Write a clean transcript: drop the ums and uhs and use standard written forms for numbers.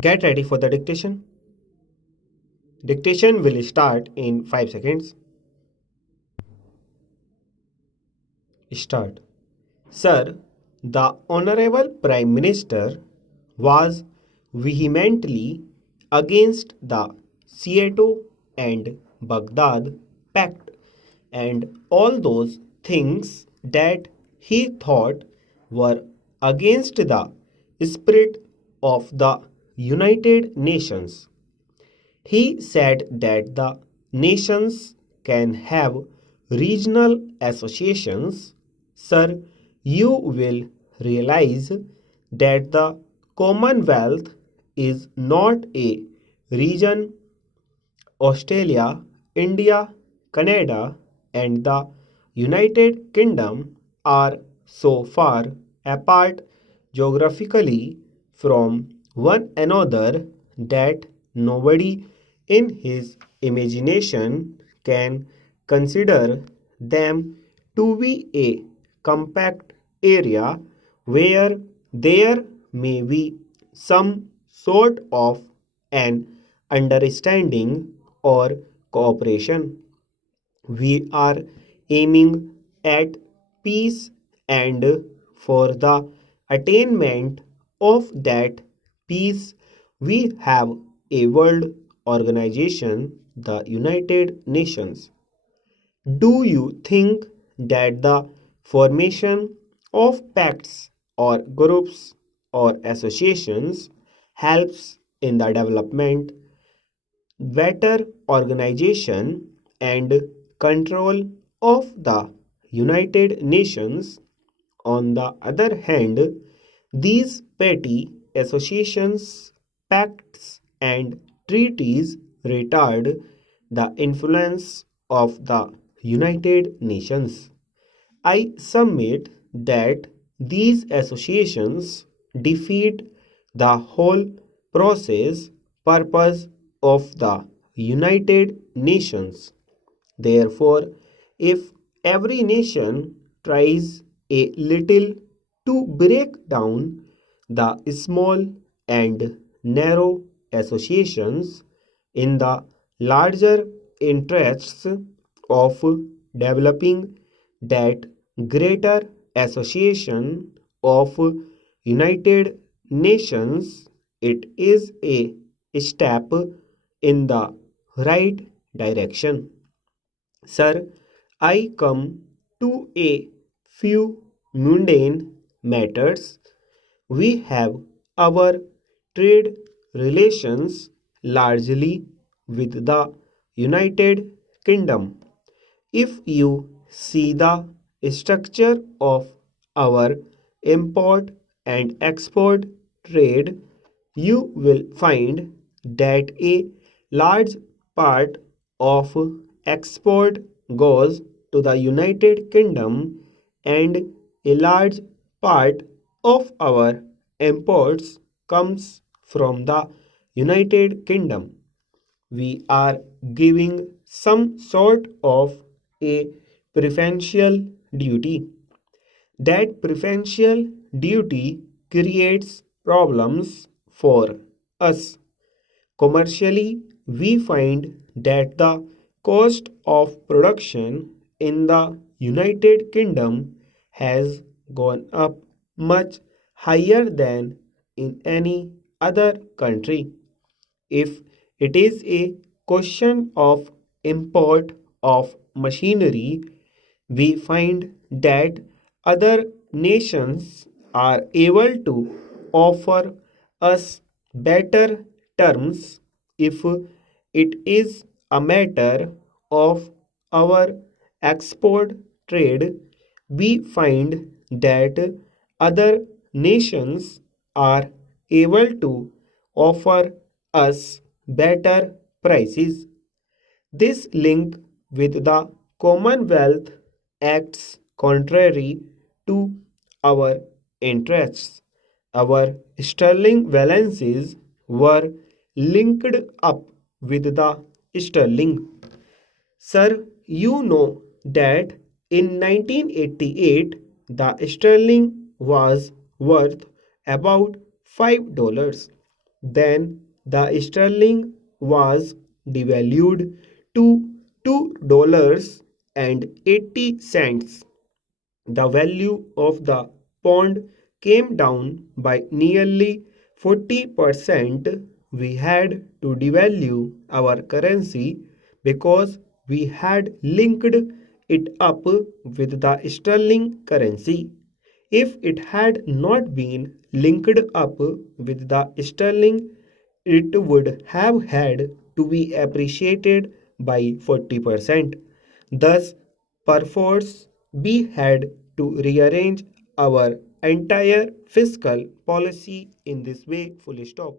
Get ready for the dictation. Dictation will start in 5 seconds. Start. Sir, the Honorable Prime Minister was vehemently against the Seattle and Baghdad Pact and all those things that he thought were against the spirit of the United Nations. He said that the nations can have regional associations. Sir, you will realize that the Commonwealth is not a region. Australia, India, Canada, and the United Kingdom are so far apart geographically from one another that nobody in his imagination can consider them to be a compact area where there may be some sort of an understanding or cooperation. We are aiming at peace, and for the attainment of that peace, we have a world organization, the United Nations. Do you think that the formation of pacts or groups or associations helps in the development, better organization, and control of the United Nations? On the other hand, these petty associations, pacts, and treaties retard the influence of the United Nations. I submit that these associations defeat the whole process purpose of the United Nations. Therefore, if every nation tries a little to break down the small and narrow associations in the larger interests of developing that greater association of United Nations, it is a step in the right direction. Sir, I come to a few mundane matters. We have our trade relations largely with the United Kingdom. If you see the structure of our import and export trade, you will find that a large part of export goes to the United Kingdom and a large part of our imports comes from the United Kingdom. We are giving some sort of a preferential duty. That preferential duty creates problems for us. Commercially, we find that the cost of production in the United Kingdom has gone up much higher than in any other country. If it is a question of import of machinery, we find that other nations are able to offer us better terms. If it is a matter of our export trade, we find that other nations are able to offer us better prices. This link with the Commonwealth acts contrary to our interests. Our sterling balances were linked up with the sterling. Sir, you know that in 1988 the sterling was worth about $5. Then the sterling was devalued to $2.80. The value of the pound came down by nearly 40%. We had to devalue our currency because we had linked it up with the sterling currency. If it had not been linked up with the sterling, it would have had to be appreciated by 40%. Thus, perforce we had to rearrange our entire fiscal policy in this way. Full stop.